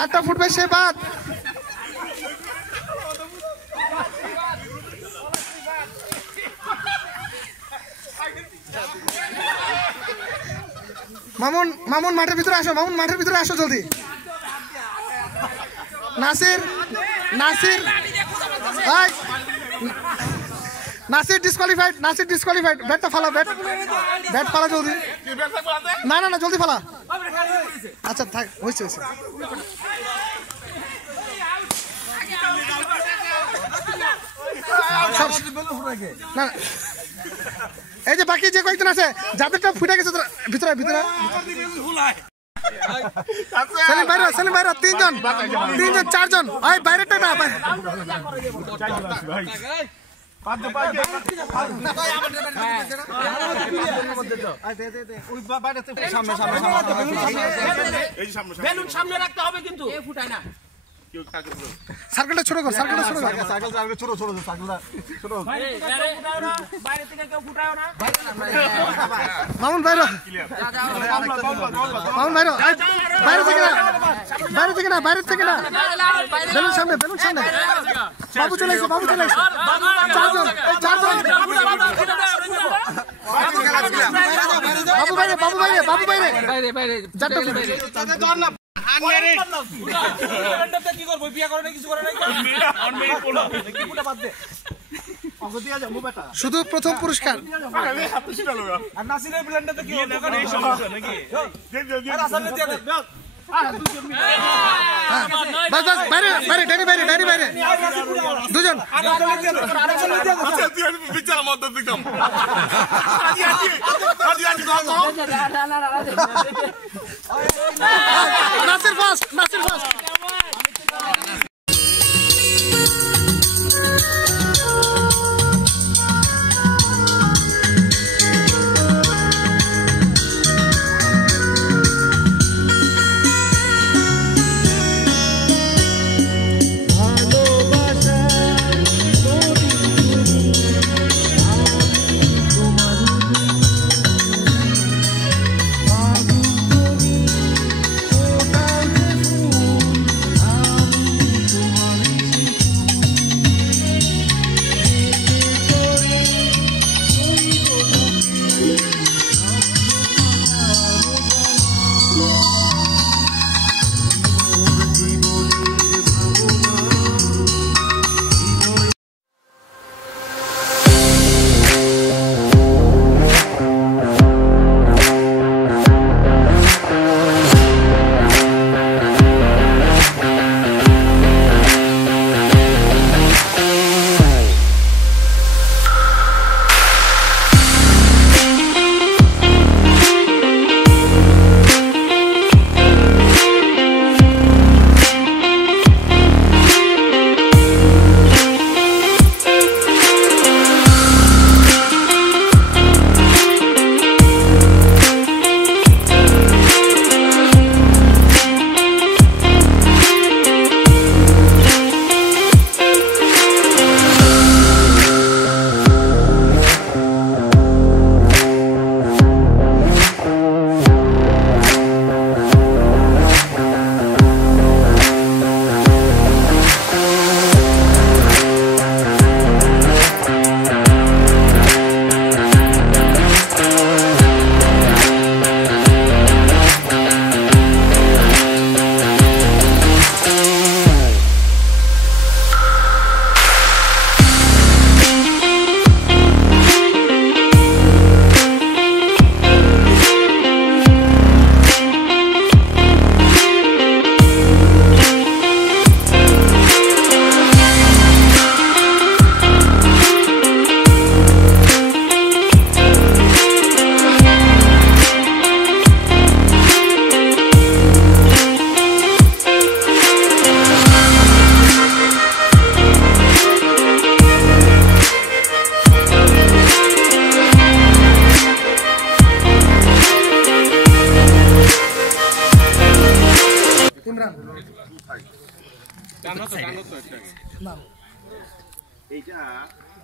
যারটা ফুটবে সে বাদ। মামুন মামুন মাঠের ভিতরে আসো, মামুন মাঠের ভিতরে আসো জলদি। Nasir Nasir Nasir disqualified, Nasir disqualified. ব্যাটটা ফালা, ব্যাট ফালা জলদি। না না না জলদি ফালা। আচ্ছা থাক, হয়েছে হয়েছে। না এই যে বাকি যে কয়েকজন আছে যাদেরটা ফুটে গেছে ভিতরে ভিতরে সেলিম বাইরে, সেলিম বাইরে। তিনজন চারজন। ওই বাইরেটা না সামনে রাখতে হবে কিন্তু ফুটায় না। সার্কেলটা ছোট কর, সার্কেলটা ছোট কর। বাইরে থেকে কেউ ফুটায় না। মামুন বাইরে, মামুন বাইরে। বাইরে থেকে না, বাইরে থেকে না, বাইরে থেকে না। বেলুন সামনে, বেলুন সামনে। বাবু চলে এসে, বাবু চলে এসে। চারজন, চারজন। বাবু বাইরে, বাবু বাইরে, বাবু বাইরে। চারটা কি করবো? বিয়ে করে না, কিছু করে না। শুধু প্রথম পুরস্কার। নাসিরের প্ল্যানটাতে কি হবে? বাস বাস বাইরে বাইরে, ড্যানি বাইরে, ড্যানি বাইরে। দুজন। Nasir first, Nasir first.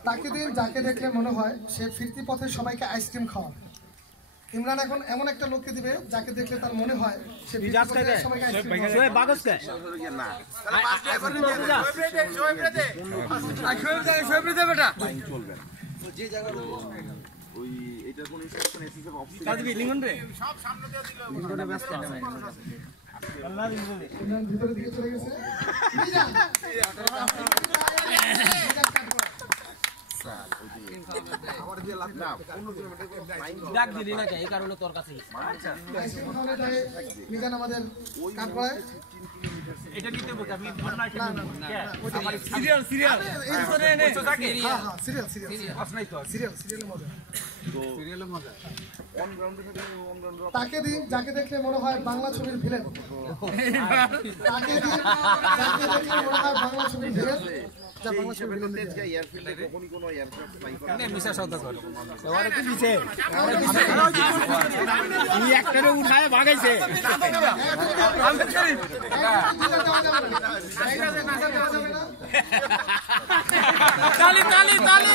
তাকে দিন যাকে দেখলে মনে হয় সে ফিরতি পথে সবাইকে আইসক্রিম খাওয়াবে। ইমরান এখন এমন একটা লোককে দিবে যাকে দেখলে তার মনে হয় সে সবাইকে ভিতরে দিকে চলে গেছে ডাক দিলি না এই কারণে তোর কাছে মিজান আমাদের কাট করায় এটা নিতে বলতে আমি সিরিয়াল সিরিয়াল মজা তাকে দিন যাকে দেখলে মনে হয় বাংলা ছবির ভিলেন তাকে দিন যাকে দেখলে মনে হয় বাংলা ছবির ভিলেন যা বাংলা ছবির ভিলেন এয়ারফিল্ডে কখনই কোনো এয়ারক্রাফট ফ্লাই করে না মিশা শব্দ করে ওরে কি দিছে এই একটারে উঠায় ভাগাইছে তালি তালি তালি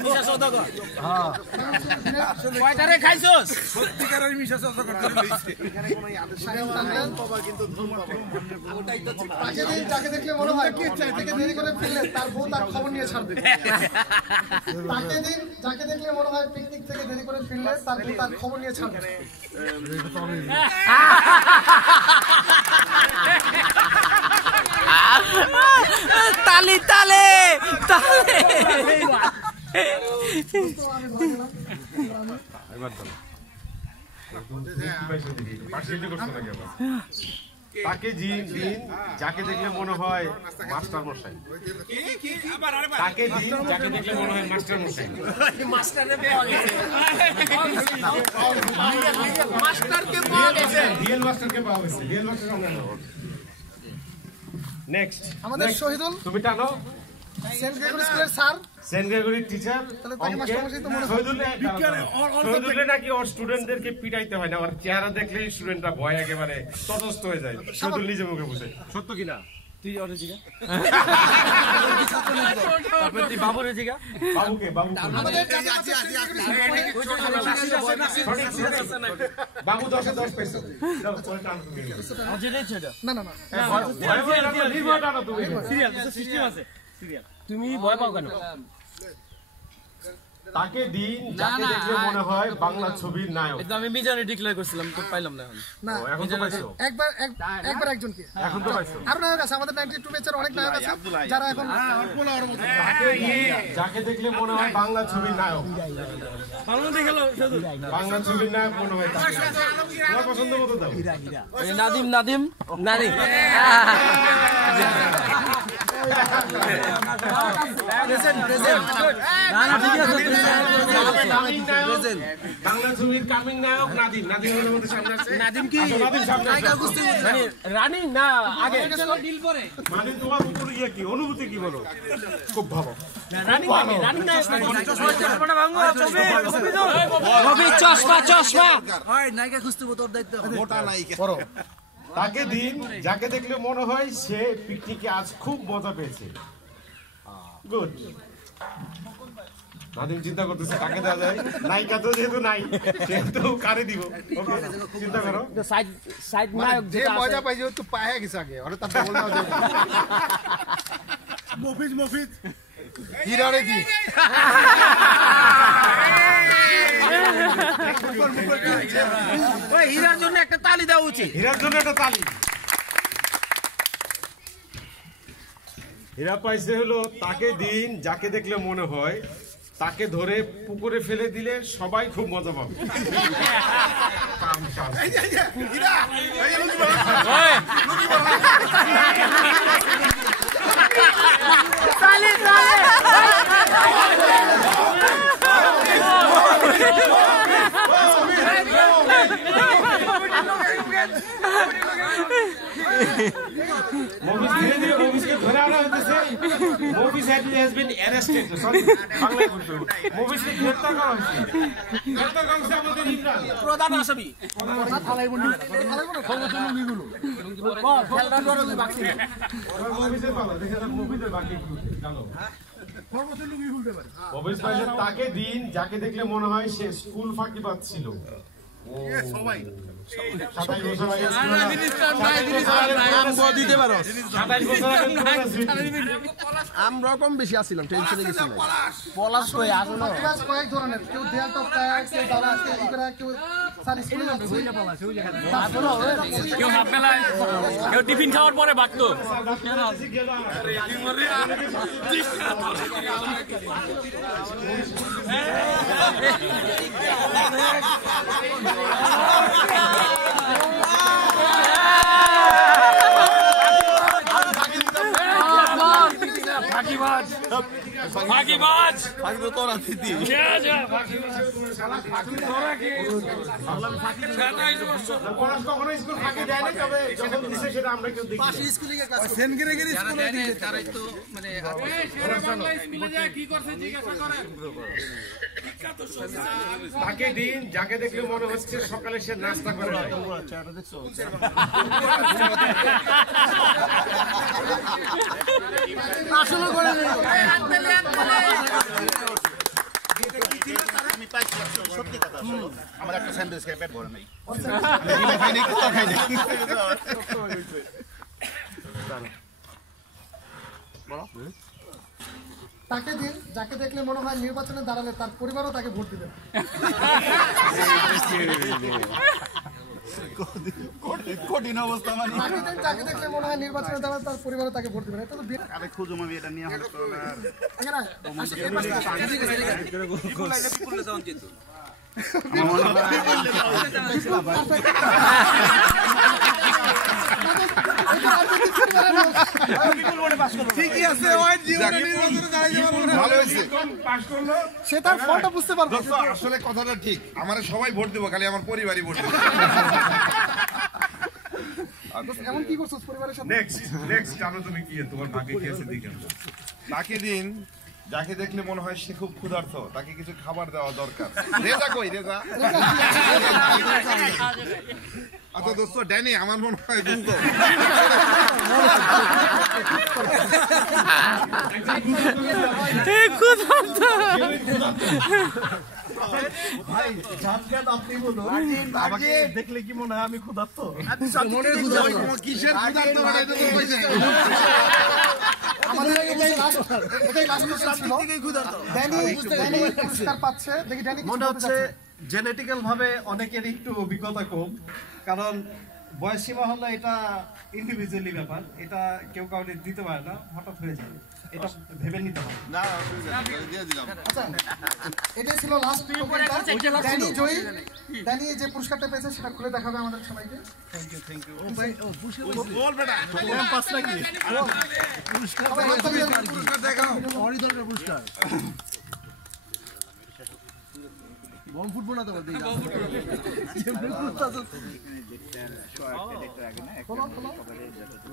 মিশা সওদাগর হ্যাঁ কয়টারে খাইছস সত্যিকারের মিশা সওদাগর লইছে এখানে কোনো আদেশ বাবা কিন্তু ধুম পাবে ওটাই তো যাকে দেখলে মনে হয় থেকে দেরি করে ফিরলে তার বউ তার খবর নিয়ে ছাড়বে তাকে দিন যাকে দেখলে মনে হয় পিকনিক থেকে দেরি করে ফিরলে তার বউ তার খবর নিয়ে ছাড়বে তালি তালে তালে তাকে দিন যাকে দেখলে মনে হয় মাস্টার মশাই তাকে দিন যাকে দেখলে মনে হয় মাস্টার মশাই রিয়েল মাস্টারকে পাওয়া গেছে রিয়েল মাস্টার নেক্সট আমাদের শহীদুল তুমি টানো সেন্ট গ্রেগরি স্কুলের স্যার সেন্ট গ্রেগরির টিচার তাহলে তাকে মাস্টার মশাই তো মনে হয় শহীদুলে নাকি ওর স্টুডেন্টদেরকে পিটাইতে হয় না ওর চেহারা দেখলেই স্টুডেন্টরা ভয় একেবারে তটস্থ হয়ে যায় শহীদুল নিজে মুখে বসে সত্য কিনা তুই ওরে জিগা তারপর তুই বাবুরে জিগা বাবুকে বাবু আমাদের বাবু 10 10 পয়সা দাও পরে টান তুমি না না না সিরিয়াল সিস্টেম আছে সিরিয়াল তুমি ভয় পাও কেন তাকে দিন যাকে দেখলে মনে হয় বাংলা ছবির নায়ক এটা আমি মিজানে ডিক্লেয়ার করছিলাম তো পাইলাম না না এখন তো পাইছো একবার একজনকে এখন তো পাইছো আরো নায়ক আছে আমাদের 92 ব্যাচের অনেক নায়ক আছে যারা এখন তাকে দিন যাকে দেখলে মনে হয় বাংলা ছবির নায়ক বাংলা ছবির নায়ক মনে হয় তোমার পছন্দ মতো দাও নাদিম নাদিম নাদিম বাংলা ছবির কামিং নায়ক নাদিম নাদিম মধ্যে সামনে আছে নাদিম কি মানে রানিং না আগে ডিল করে মানে তোমার উপরে কি অনুভূতি কি বলো খুব ভালো রানিং রানিং না রবি চশমা চশমা হয় নায়িকা খুঁজতে তোর দায়িত্ব মোটা নায়িকা করো তাকে দিন যাকে দেখলে মনে হয় সে পিকনিকে আজ খুব মজা পেয়েছে গুড নাদিম চিন্তা করতেছে কাকে দেওয়া যায় নায়িকা তো যেহেতু নাই সেহেতু কারে দিব ওকে চিন্তা করো সাইড সাইড নায়ক যে মজা পাইছে তো পায়ে গেছে আগে ওরে তার বল দাও যে মফিজ হিরারে দি ওই হীরার জন্য একটা তালি দেওয়া উচিত হীরার জন্য একটা তালি হীরা পাইছে হলো তাকে দিন যাকে দেখলে মনে হয় তাকে ধরে পুকুরে ফেলে দিলে সবাই খুব মজা পাবে Movies ধীরে ধীরে moviesকে ধরে আনা হইতেছে movies has been arrested sorry বাংলায় বলতে moviesকে গ্রেফতার করা হয়েছে গ্রেফতার করা হয়েছে আমাদের ইমরান প্রধান আসামি movies এর পালা দেখে movies এর বাকি জানো মফিজ ভাই তাকে দিন যাকে দেখলে মনে হয় সে স্কুল ফাঁকিবাজ ছিল। সবাই 27 বছর আগে আমরা কম বেশি আসছিলাম, টেনশনে গেছিলাম। পলাশ কই আসো না, কয়েক ধরনের, কেউ দেয়াল টপকায়, কেউ দাঁড়া, কেউ ই করে, কেউ স্যার স্কুলে যাচ্ছে, কেউ হাফ বেলায়, কেউ টিফিন খাওয়ার পরে বাগতো। ফাঁকিবাজ তোরা দিদি কখনো স্কুল ফাঁকি দেয় না, তবে যখন দিছে সেটা আমরা কেউ দেখি তাকে দিন যাকে দেখলে মনে হচ্ছে সকালে সে নাস্তা করে যায়। আসলে করে আমি পাইছি সত্যি কথা, আমার একটা স্যান্ডউইচ খেয়ে পেট ভরে নাই। তাকে দিন যাকে দেখলে মনে হয় নির্বাচনে দাঁড়ালে তার পরিবারও তাকে ভোট দিবে। কঠিন অবস্থা মানে। তাকে দিন যাকে দেখলে মনে হয় নির্বাচনে দাঁড়ালে তার পরিবারও তাকে ভোট দিবে না। এটা তো আরে খুঁজো আমি এটা নিয়ে আসতো না। ঠিকই আছে, ওই জীবনে নির্বাচনে দাঁড়াইতে পারবো না। ভালো হয়েছে, সে তার ফলটা বুঝতে পারবে। আসলে কথাটা ঠিক, আমারে সবাই ভোট দিব, খালি আমার পরিবারই ভোট দিব। এমন কি করছো পরিবারের সাথে? নেক্সট জানো তুমি কি তোমার ভাগ্যে কি আছে দেখেন। তাকে দিন যাকে দেখলে মনে হয় সে খুব ক্ষুধার্ত, তাকে কিছু খাবার দেওয়া দরকার। রেজা কই রেজা? আচ্ছা দোস্ত ড্যানি, আমার মনে হয় দোস্ত আমাকে দেখলে কি মনে হয় আমি ক্ষুধার্ত? কিসের ক্ষুধার্ত আমাদের এটাই লাস্ট কোশ্চেন ছিল। ড্যানি পুরস্কার পাচ্ছে, দেখি ড্যানি মনে হচ্ছে জেনেটিক্যাল ভাবে অনেকের একটু অভিজ্ঞতা কম, কারণ বয়স সীমা হলো এটা ইন্ডিভিজুয়ালি ব্যাপার, এটা কেউ কাউকে দিতে পারে না, হঠাৎ হয়ে যায়, এটা ভেবে নিতে হবে। আচ্ছা এটাই ছিল লাস্ট টোকেনটা। ড্যানি জয়ী, ড্যানি যে পুরস্কারটা পেয়েছে সেটা খুলে দেখাবে আমাদের সবাইকে। বল বেটা প্রোগ্রাম পাস নাকি? পুরস্কার দেখাও। বম ফুটবল না তো বলতে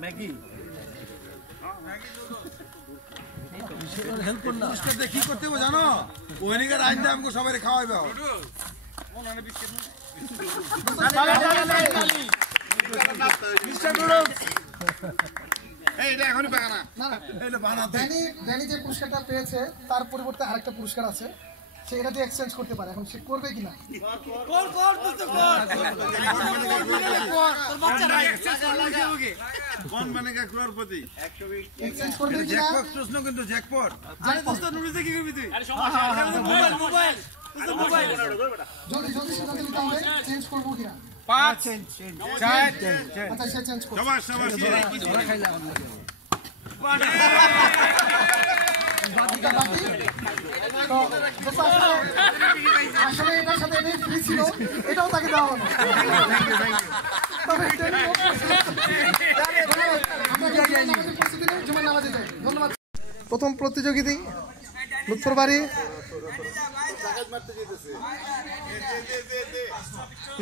ম্যাগি কি করতে হবে জানো? ওইনিকার আইনটা আমাকে সবাই খাওয়াইবে। ড্যানি যে পুরস্কারটা পেয়েছে তার পরিবর্তে আরেকটা পুরস্কার আছে, সে এটা দিয়ে এক্সচেঞ্জ করতে পারে। এখন সে করবে কিনা? এক্সচেঞ্জ করবে কিনা? প্রশ্ন কিন্তু জ্যাকপট। জলদি জলদি সিদ্ধান্ত নিতে হবে, চেঞ্জ করবো কিনা। 5 4 আচ্ছা সে চেঞ্জ করবে। আসলে এটার সাথে এটাই ফ্রি ছিল, এটাও তাকে দেওয়া হলো। ধন্যবাদ। প্রথম প্রতিযোগিতা লুৎফর বাড়ি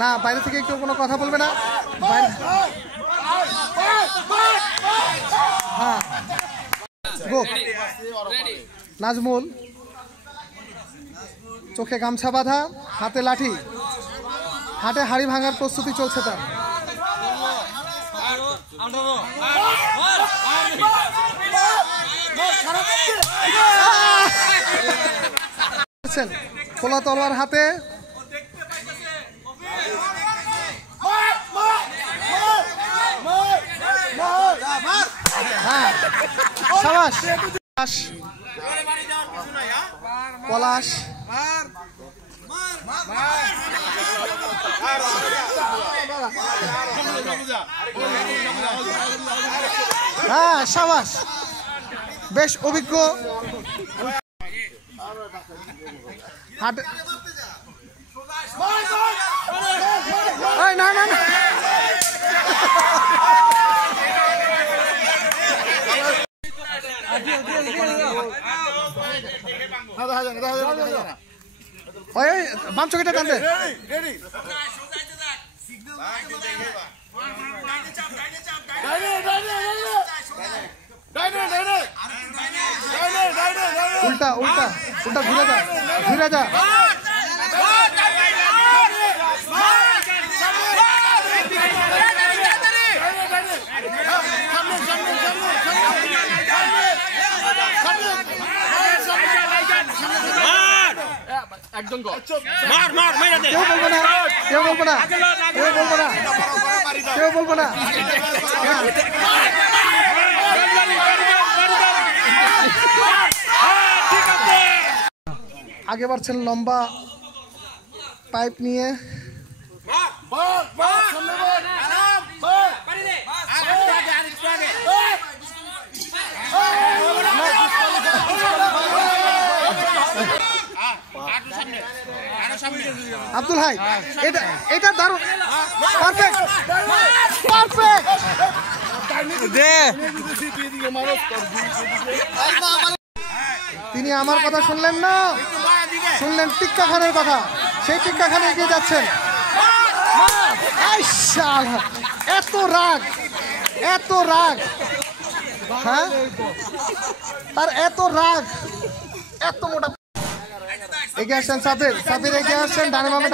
না, বাইরে থেকে কেউ কোনো কথা বলবে না। হ্যাঁ নাজমুল, চোখে গামছা বাঁধা, হাতে লাঠি, হাতে হাড়ি ভাঙার প্রস্তুতি চলছে তার। খোলা তলোয়ার হাতে সাবাস পলাশ হ্যাঁ সাবাস বেশ অভিজ্ঞ হাট না না না বাম চোখেটা টানবে উল্টা উল্টা উল্টা ঘুরে যা একদম মার মার মাইরা দে কেউ বলবো না আগে বাড়ছেন লম্বা পাইপ নিয়ে আব্দুল হাই এটা দারুণ পারফেক্ট তিনি আমার কথা শুনলেন না, শুনলেন টিক্কা খানের কথা। সেই টিক্কা খানে এগিয়ে যাচ্ছেন। এত রাগ হ্যাঁ, তার এত রাগ, এত মোটা। এগিয়ে আসছেন সাবির এগিয়ে আসছেন, ডানে বামে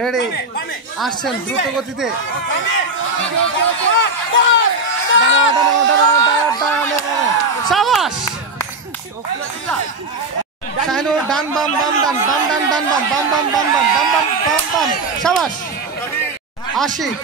রেডি আসছেন দ্রুত গতিতে। সাবাস শাহিনুর, ডান বাম বাম ডান বাম ডান ডান বাম বাম বাম বাম বাম বাম বাম বাম বাম। সাবাস আশিক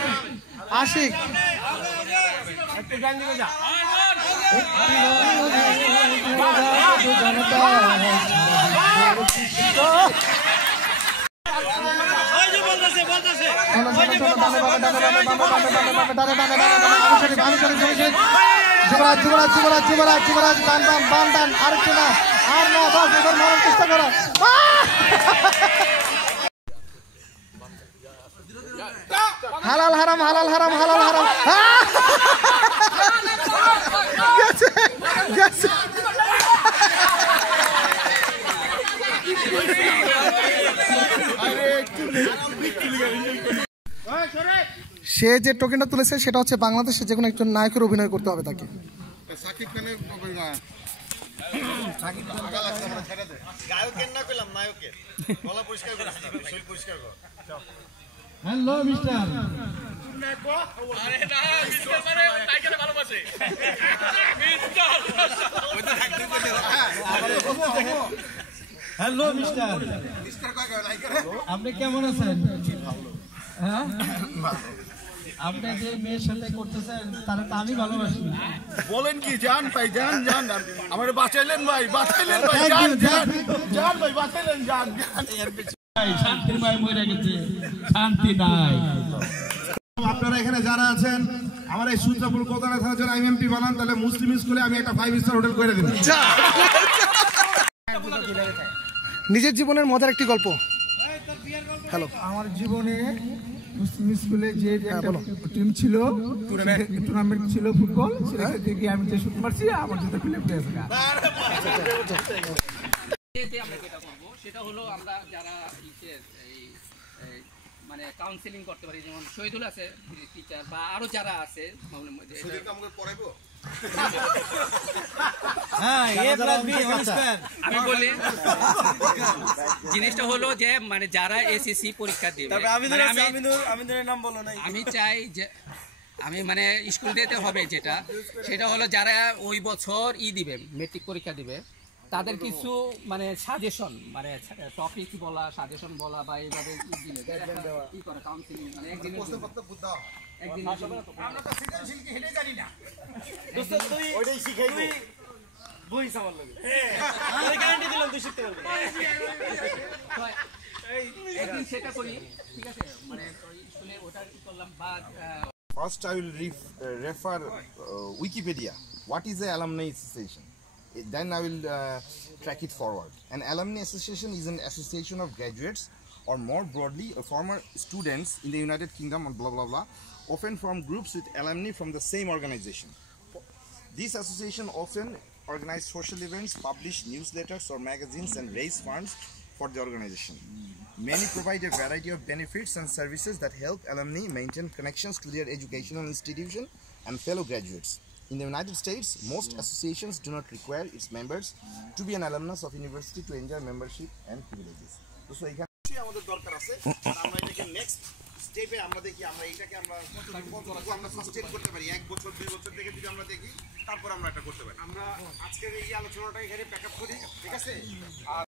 যুবরাজ বাম ডান আর একটু না, আর না, বাস এবার মারার চেষ্টা করো। হালাল হারাম গেছে। সে যে টোকেনটা তুলেছে সেটা হচ্ছে বাংলাদেশে যে কোনো একজন নায়কের অভিনয় করতে হবে তাকে। হ্যালো মিস্টার, হ্যালো মিস্টার, আপনি কেমন আছেন? হ্যাঁ, আপনি যে মেয়ের সাথে করতেছেন তারা তো আমি ভালোবাসি। বলেন কি? জান ভাই, জান আমার বাঁচাইলেন ভাই, জান ভাই, বাঁচাইলেন জান। শান্তির ভাই মরে গেছে, শান্তি নাই। আপনারা এখানে যারা আছেন, আমার এই সূত্রাপুর কোদারা থানার জন্য IMP বানান, তাহলে মুসলিম স্কুলে আমি একটা 5 স্টার হোটেল করে দেব। নিজের জীবনের মজার একটি গল্প। হ্যালো, আমার জীবনে মুসলিম স্কুলে যে টিম ছিল, টুর্নামেন্ট ছিল ফুটবল, সেটা থেকে আমি যে শুট মারছি আমার জুতো খুলে পড়েছে। আমরা যেটা করব সেটা হলো, আমরা যারা মানে কাউন্সিলিং করতে পারি, যেমন শহীদুল আছে টিচার বা আরো যারা আছে, আমি বলি জিনিসটা হলো যে মানে যারা এসএসসি পরীক্ষা দিবে আমি চাই যে আমি মানে স্কুল দিতে হবে যেটা সেটা হলো যারা ওই বছর দিবে মেট্রিক পরীক্ষা দিবে তাদের কিছু মানে সাজেশন মানে টপিক বলা সাজেশন বলা বা এইভাবে দিলে কি করে কাউন্সিলিং মানে একদিন আমরা তো সৃজনশীল কি হেঁটে জানি না দোস্ত তুই ওইটাই শিখাইবো বই সামাল লাগে আমি গ্যারান্টি দিলাম তুই শিখতে পারবি একদিন সেটা করি ঠিক আছে মানে স্কুলে ওটা কি করলাম বা First, I will refer Wikipedia. What is an alumni association? Then I will track it forward. An alumni association is an association of graduates, or more broadly, former students in the United Kingdom, and blah blah blah, often from groups with alumni from the same organization. These associations often organize social events, publish newsletters or magazines, and raise funds for the organization. Many provide a variety of benefits and services that help alumni maintain connections to their educational institution and fellow graduates. In the United States, most associations do not require its members to be an alumnus of university to enjoy membership and privileges. So, আমাদের দরকার আছে আর আমরা এটাকে next স্টেপে আমরা দেখি আমরা এটাকে আমরা কতটুকু আমরা সাস্টেইন করতে পারি 1 বছর 2 বছর থেকে যদি আমরা দেখি তারপর আমরা এটা করতে পারি আমরা আজকের এই আলোচনাটা এখানে প্যাকআপ করি ঠিক আছে আর